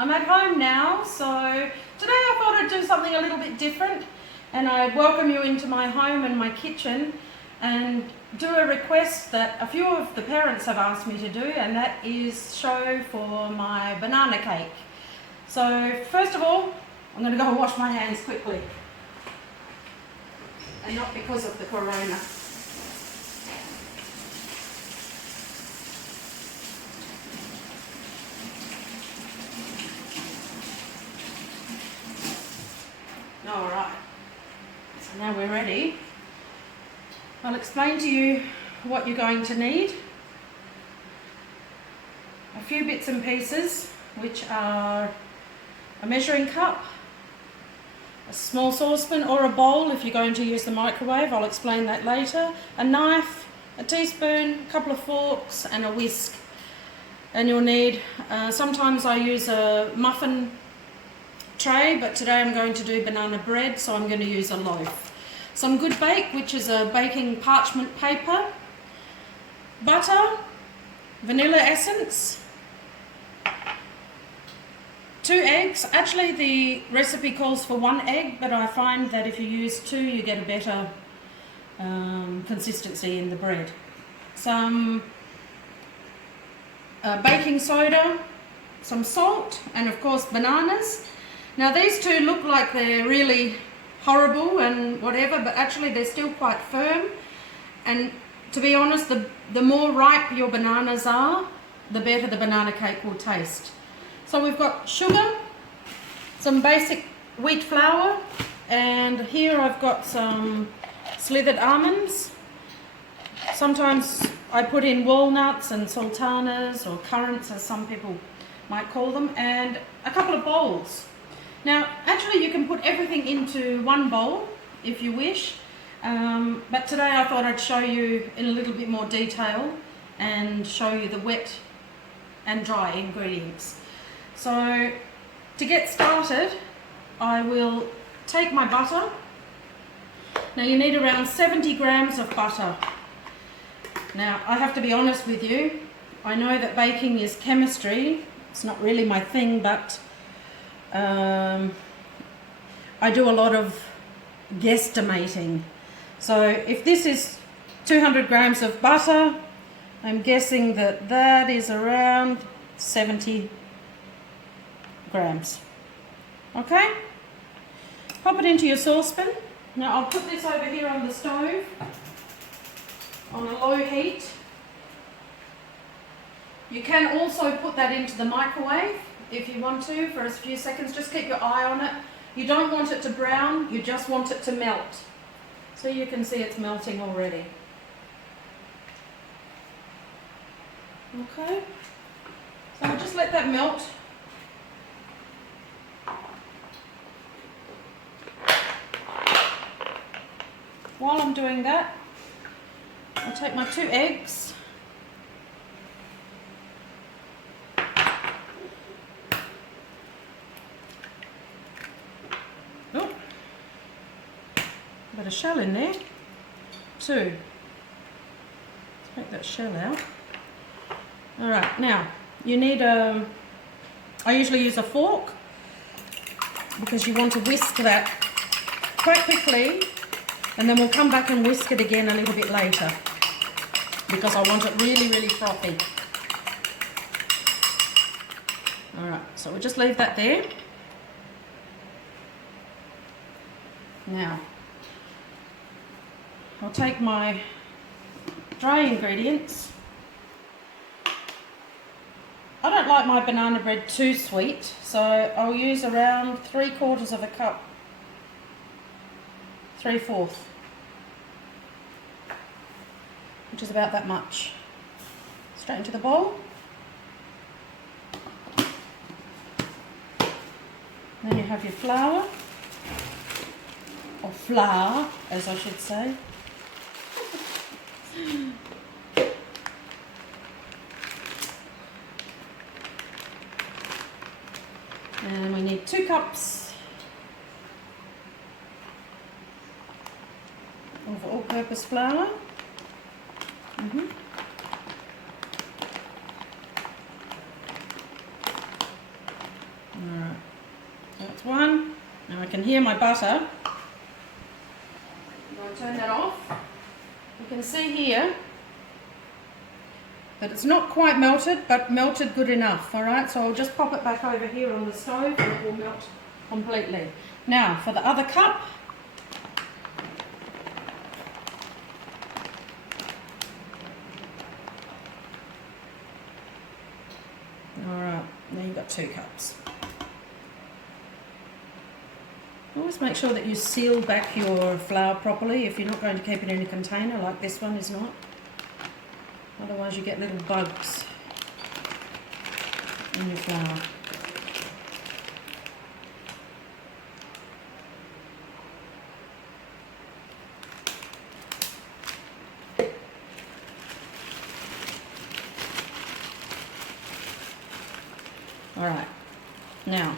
I'm at home now, so today I thought I'd do something a little bit different, and I welcome you into my home and my kitchen and do a request that a few of the parents have asked me to do, and that is show for my banana cake. So first of all, I'm going to go and wash my hands quickly, and not because of the corona. Alright, so now we're ready. I'll explain to you what you're going to need. A few bits and pieces, which are a measuring cup, a small saucepan or a bowl if you're going to use the microwave, I'll explain that later, a knife, a teaspoon, a couple of forks and a whisk. And you'll need, sometimes I use a muffin tray, but today I'm going to do banana bread, so I'm going to use a loaf. Some Good Bake, which is a baking parchment paper, butter, vanilla essence, 2 eggs. Actually the recipe calls for 1 egg, but I find that if you use 2 you get a better consistency in the bread. Some baking soda, some salt, and of course bananas. Now these two look like they're really horrible and whatever, but actually they're still quite firm, and to be honest, the more ripe your bananas are, the better the banana cake will taste. So we've got sugar, some basic wheat flour, and here I've got some slithered almonds. Sometimes I put in walnuts and sultanas, or currants as some people might call them, and a couple of bowls. Now, actually you can put everything into one bowl if you wish, but today I thought I'd show you in a little bit more detail and show you the wet and dry ingredients. So, to get started, I will take my butter. Now you need around 70 grams of butter. Now, I have to be honest with you, I know that baking is chemistry, it's not really my thing, but I do a lot of guesstimating. So if this is 200 grams of butter, I'm guessing that that is around 70 grams. Okay? Pop it into your saucepan. Now I'll put this over here on the stove on a low heat. You can also put that into the microwave if you want to for a few seconds. Just keep your eye on it. You don't want it to brown, you just want it to melt. So you can see it's melting already. Okay, so I'll just let that melt. While I'm doing that, I'll take my 2 eggs. Oh, bit of shell in there. 2. Let's take that shell out. Alright, now you need I usually use a fork because you want to whisk that quite quickly, and then we'll come back and whisk it again a little bit later because I want it really, really frothy. Alright, so we'll just leave that there. Now, I'll take my dry ingredients. I don't like my banana bread too sweet, so I'll use around 3/4 of a cup, 3/4, which is about that much. Straight into the bowl. Then you have your flour, or flour as I should say. And we need 2 cups of all-purpose flour. here my butter. I'm going to turn that off. You can see here that it's not quite melted, but melted good enough, all right? So I'll just pop it back over here on the stove and it will melt completely. Now, for the other cup, all right, now you've got 2 cups. Always make sure that you seal back your flour properly if you're not going to keep it in a container like this one is not. Otherwise you get little bugs in your flour. Alright, now,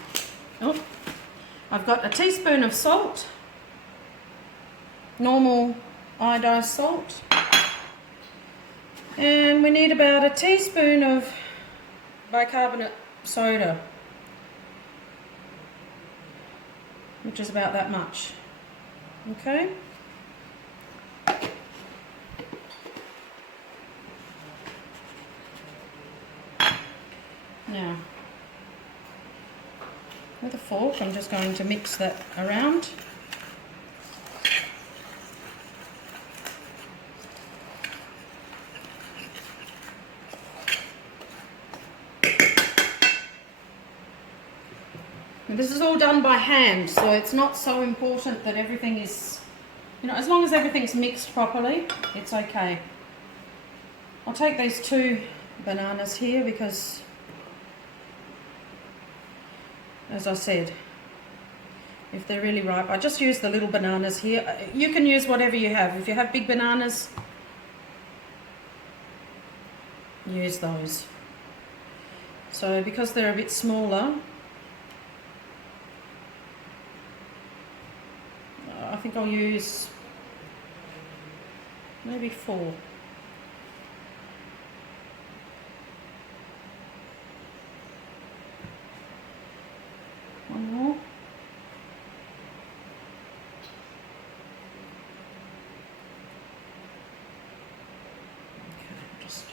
I've got a teaspoon of salt, normal iodized salt. And we need about a teaspoon of bicarbonate soda, which is about that much. Okay. Now, with a fork, I'm just going to mix that around. This is all done by hand, so it's not so important that everything is, as long as everything's mixed properly, it's okay. I'll take these 2 bananas here because, as I said, if they're really ripe, I just use the little bananas here. You can use whatever you have. If you have big bananas, use those. So because they're a bit smaller, I think I'll use maybe 4. One more. Okay, just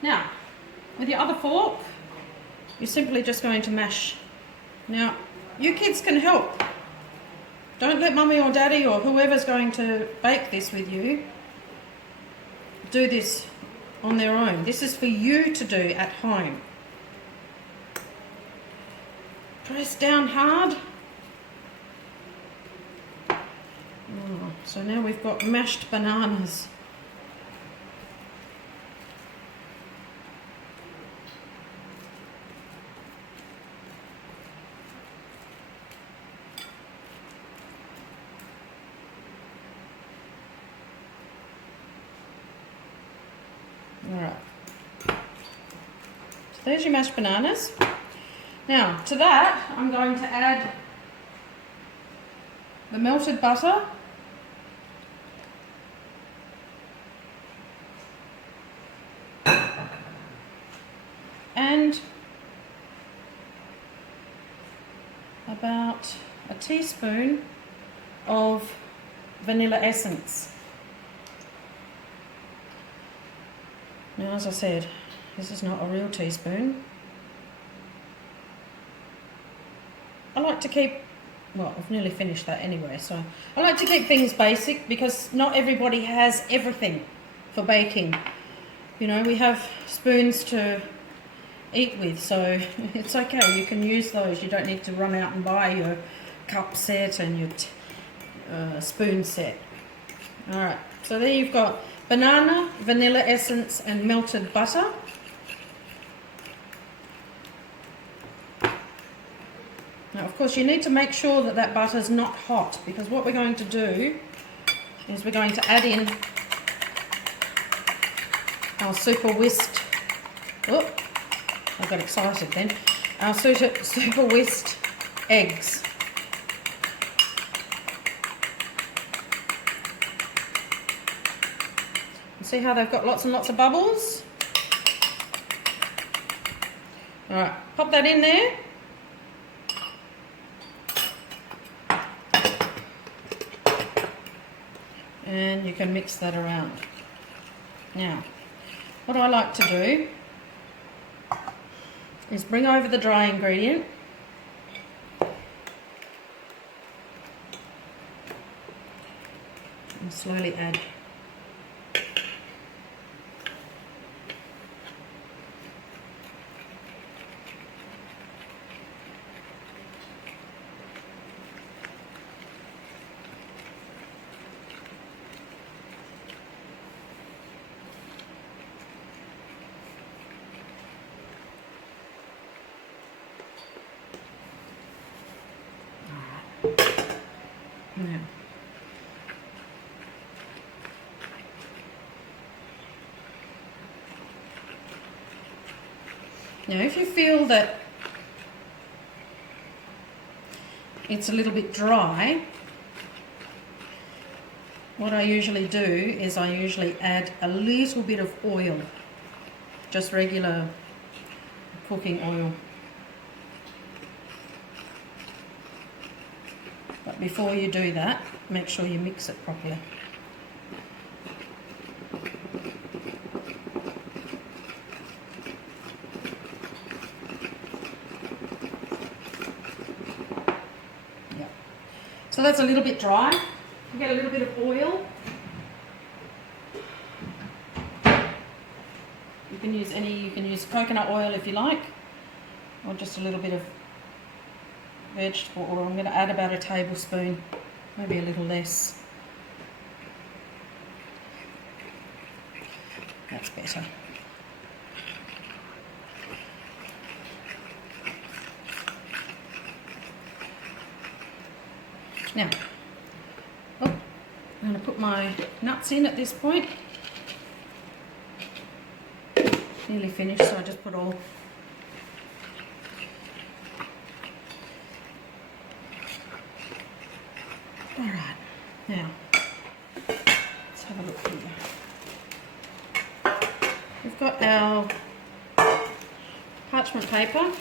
now with your other fork, you're simply just going to mash. Now, you kids can help. Don't let mummy or daddy or whoever's going to bake this with you do this on their own. This is for you to do at home. Press down hard. So now we've got mashed bananas. Alright, so there's your mashed bananas. Now to that I'm going to add the melted butter, and about a teaspoon of vanilla essence. Now, as I said, this is not a real teaspoon. I like to keep, well, I've nearly finished that anyway, so I like to keep things basic because not everybody has everything for baking. We have spoons to eat with, so it's okay, you can use those. You don't need to run out and buy your cup set and your spoon set. Alright, so there you've got banana, vanilla essence and melted butter. Now of course you need to make sure that that butter's not hot, because what we're going to do is we're going to add in our super whisked, oh, I got excited then, our super whisked eggs. See how they've got lots and lots of bubbles? Alright, pop that in there. And you can mix that around. Now, what I like to do is bring over the dry ingredient and slowly add. Now, if you feel that it's a little bit dry, what I usually do is I usually add a little bit of oil, just regular cooking oil. But before you do that, make sure you mix it properly. Yep. So that's a little bit dry. You get a little bit of oil. You can use coconut oil if you like, or just a little bit of vegetable oil. I'm going to add about a tablespoon, maybe a little less. That's better. Now, I'm going to put my nuts in at this point. Nearly finished, so I just put all. Alright, now, let's have a look here. We've got our parchment paper.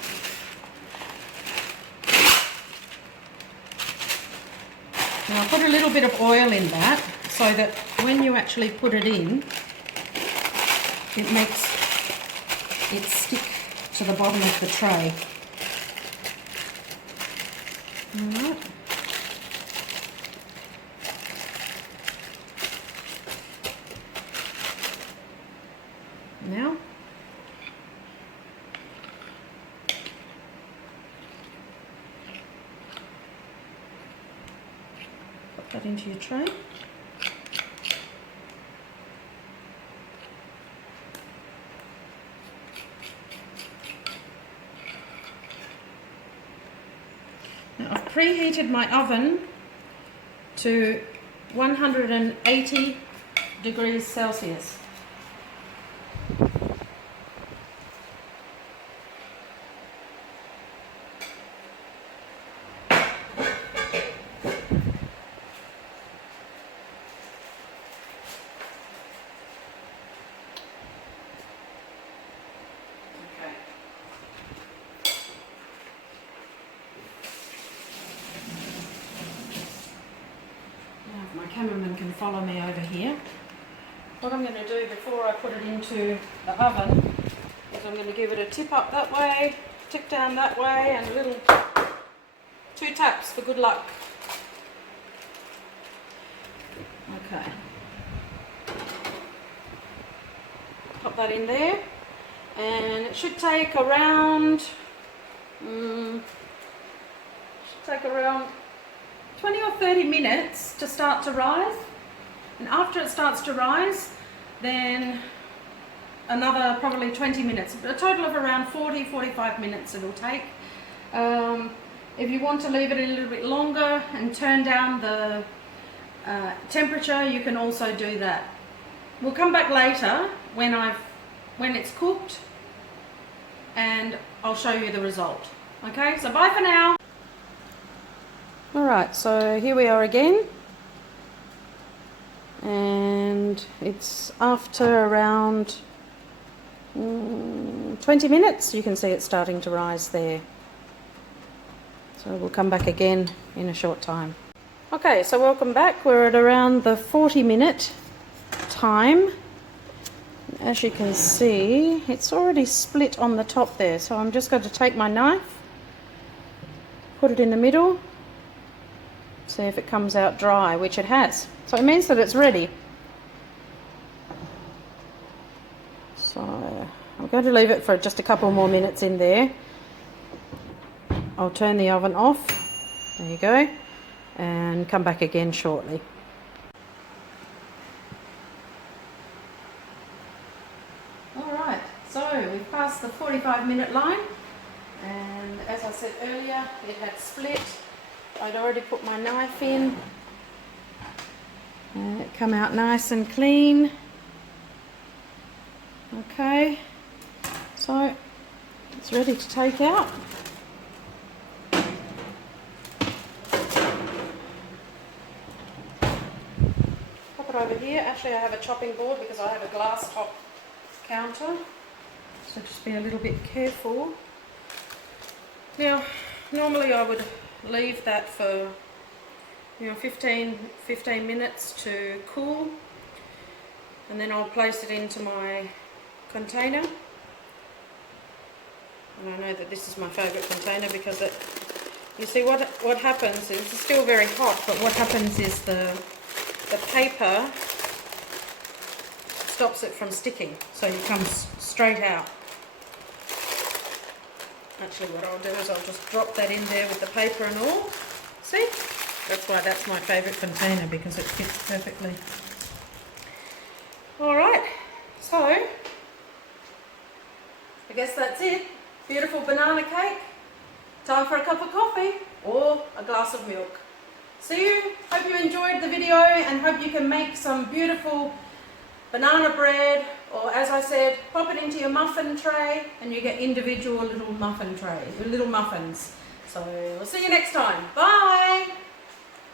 Now I put a little bit of oil in that so that when you actually put it in, it makes it stick to the bottom of the tray. Alright. Now, put that into your tray. Now I've preheated my oven to 180 degrees Celsius. My cameraman can follow me over here. What I'm going to do before I put it into the oven is I'm going to give it a tip up that way, tip down that way, and a little 2 taps for good luck. Okay. Pop that in there, and it should take around 20 or 30 minutes to start to rise, and after it starts to rise, then another probably 20 minutes, a total of around 40-45 minutes it'll take. If you want to leave it a little bit longer and turn down the temperature, you can also do that. We'll come back later when it's cooked, and I'll show you the result. Okay, so bye for now. Alright, so here we are again, and it's after around 20 minutes. You can see it's starting to rise there. So we'll come back again in a short time. Okay, so welcome back. We're at around the 40-minute time. As you can see, it's already split on the top there. So I'm just going to take my knife, put it in the middle, see if it comes out dry, which it has. So it means that it's ready. So I'm going to leave it for just a couple more minutes in there. I'll turn the oven off. There you go. And come back again shortly. Alright, so we've passed the 45-minute line, and as I said earlier, it had split. I'd already put my knife in, and it come out nice and clean. Okay, so it's ready to take out. Over here, actually I have a chopping board because I have a glass top counter, so just be a little bit careful. Now normally I would leave that for 15 minutes to cool, and then I'll place it into my container. And I know that this is my favourite container because you see what happens is it's still very hot, but what happens is the paper stops it from sticking, so it comes straight out. Actually what I'll do is I'll just drop that in there with the paper and all. See? That's why that's my favourite container, because it fits perfectly. Alright, so I guess that's it. Beautiful banana cake. Time for a cup of coffee or a glass of milk. See you. Hope you enjoyed the video and hope you can make some beautiful banana bread, or as I said, pop it into your muffin tray and you get individual little muffin trays, little muffins. So we'll see you next time. Bye.